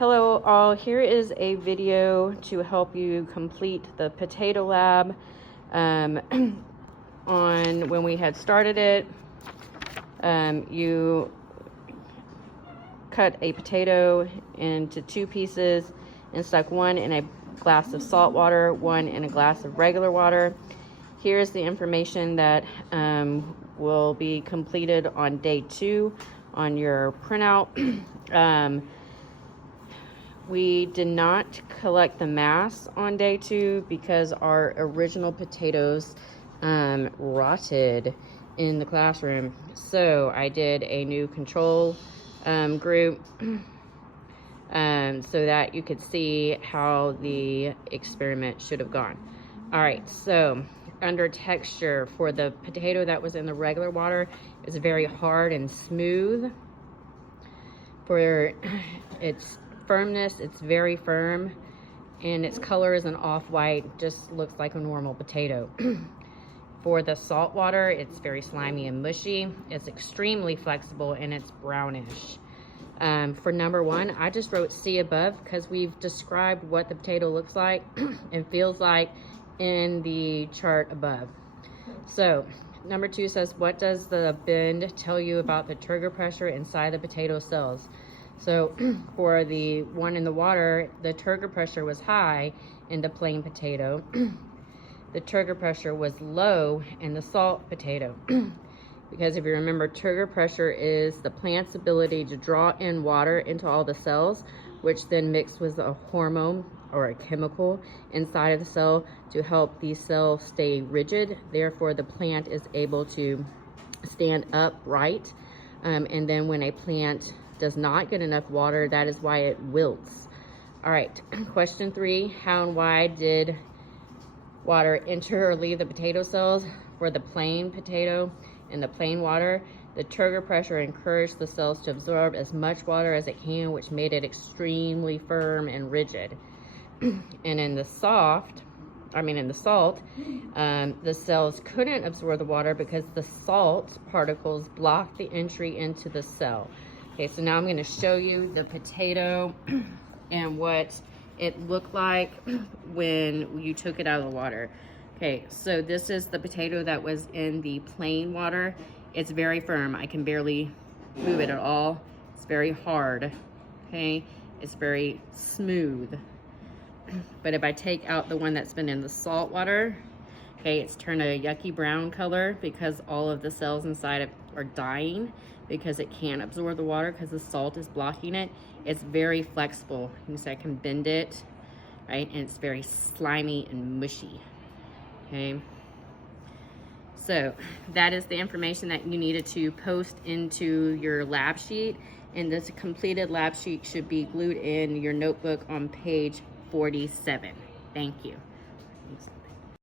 Hello all, here is a video to help you complete the potato lab. On when we had started it, you cut a potato into two pieces and stuck one in a glass of salt water, one in a glass of regular water. Here's the information that will be completed on day 2 on your printout. We did not collect the mass on day 2 because our original potatoes rotted in the classroom. So I did a new control group so that you could see how the experiment should have gone. All right, so under texture, for the potato that was in the regular water, it's very hard and smooth. For its firmness, it's very firm, and its color is an off-white, just looks like a normal potato. For the salt water, it's very slimy and mushy. It's extremely flexible, and it's brownish. For number 1, I just wrote C above because we've described what the potato looks like and feels like in the chart above. So number 2 says, what does the bend tell you about the turgor pressure inside the potato cells? So for the one in the water, the turgor pressure was high in the plain potato. The turgor pressure was low in the salt potato. Because if you remember, turgor pressure is the plant's ability to draw in water into all the cells, which then mixed with a hormone or a chemical inside of the cell to help these cells stay rigid. Therefore, the plant is able to stand upright. And then when a plant does not get enough water, that is why it wilts. All right, question 3, how and why did water enter or leave the potato cells? For the plain potato and the plain water, the turgor pressure encouraged the cells to absorb as much water as it can, which made it extremely firm and rigid. And in the salt, the cells couldn't absorb the water because the salt particles blocked the entry into the cell. Okay, so now I'm going to show you the potato and what it looked like when you took it out of the water. Okay, so this is the potato that was in the plain water. It's very firm. I can barely move it at all. It's very hard. Okay, it's very smooth. But if I take out the one that's been in the salt water, okay, it's turned a yucky brown color because all of the cells inside it are dying because it can't absorb the water because the salt is blocking it. It's very flexible. You see I can bend it, right? And it's very slimy and mushy, okay? So that is the information that you needed to post into your lab sheet. And this completed lab sheet should be glued in your notebook on page 47. Thank you. Thanks.